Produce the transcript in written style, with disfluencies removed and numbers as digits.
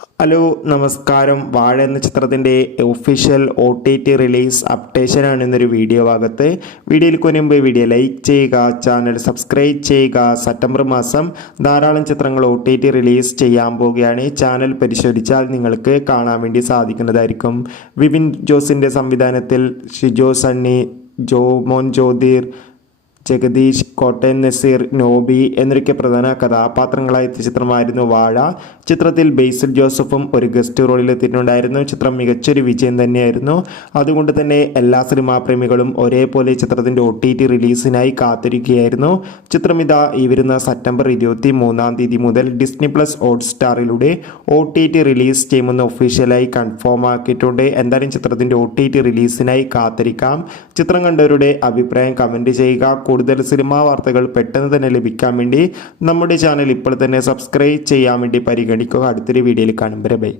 Hello നമസ്കാരം. വാഴ എന്ന ചിത്രത്തിൻ്റെ ഒഫീഷ്യൽ OTT റിലീസ് അപ്ഡേഷനാണ് ഇന്നൊരു വീഡിയോ ഭാഗത്ത്. വീഡിയോയിൽ മുൻപ് വീഡിയോ ലൈക്ക് ചെയ്യുക, ചാനൽ സബ്സ്ക്രൈബ് ചെയ്യുക. സെപ്റ്റംബർ മാസം ധാരാളം ചിത്രങ്ങൾ OTT റിലീസ് ചെയ്യാൻ പോവുകയാണ്. ചാനൽ പരിശോധിച്ചാൽ നിങ്ങൾക്ക് കാണാൻ വേണ്ടി സാധിക്കുന്നതായിരിക്കും. വിപിൻ ജോസിൻ്റെ സംവിധാനത്തിൽ ഷിജോ സണ്ണി, ജോമോൻ ജ്യോതിർ, ജഗദീഷ്, കോട്ടയം നസീർ, നോബി എന്നൊക്കെ പ്രധാന കഥാപാത്രങ്ങളായ ചിത്രമായിരുന്നു വാഴ. ചിത്രത്തിൽ ബേസിൽ ജോസഫും ഒരു ഗസ്റ്റ് റോളിൽ എത്തിയിട്ടുണ്ടായിരുന്നു. ചിത്രം മികച്ചൊരു വിജയം തന്നെയായിരുന്നു. അതുകൊണ്ട് തന്നെ എല്ലാ സിനിമാ പ്രേമികളും ഒരേപോലെ ചിത്രത്തിൻ്റെ OTT റിലീസിനായി കാത്തിരിക്കുകയായിരുന്നു. ചിത്രം ഇതാ ഈ വരുന്ന സെപ്റ്റംബർ 23 മുതൽ ഡിസ്നി പ്ലസ് ഹോട്ട്സ്റ്റാറിലൂടെ OTT റിലീസ് ചെയ്യുമെന്ന് ഒഫീഷ്യലായി കൺഫേം ആക്കിയിട്ടുണ്ട്. എന്തായാലും ചിത്രത്തിൻ്റെ OTT റിലീസിനായി കാത്തിരിക്കാം. ചിത്രം കണ്ടവരുടെ അഭിപ്രായം കമൻറ്റ് ചെയ്യുക. കൂടുതൽ സിനിമാ വാർത്തകൾ പെട്ടെന്ന് തന്നെ ലഭിക്കാൻ വേണ്ടി നമ്മുടെ ചാനൽ ഇപ്പോൾ തന്നെ സബ്സ്ക്രൈബ് ചെയ്യാൻ വേണ്ടി പരിഗണിക്കുക. അടുത്തൊരു വീഡിയോയിൽ കാണുമ്പോൾ ബൈ.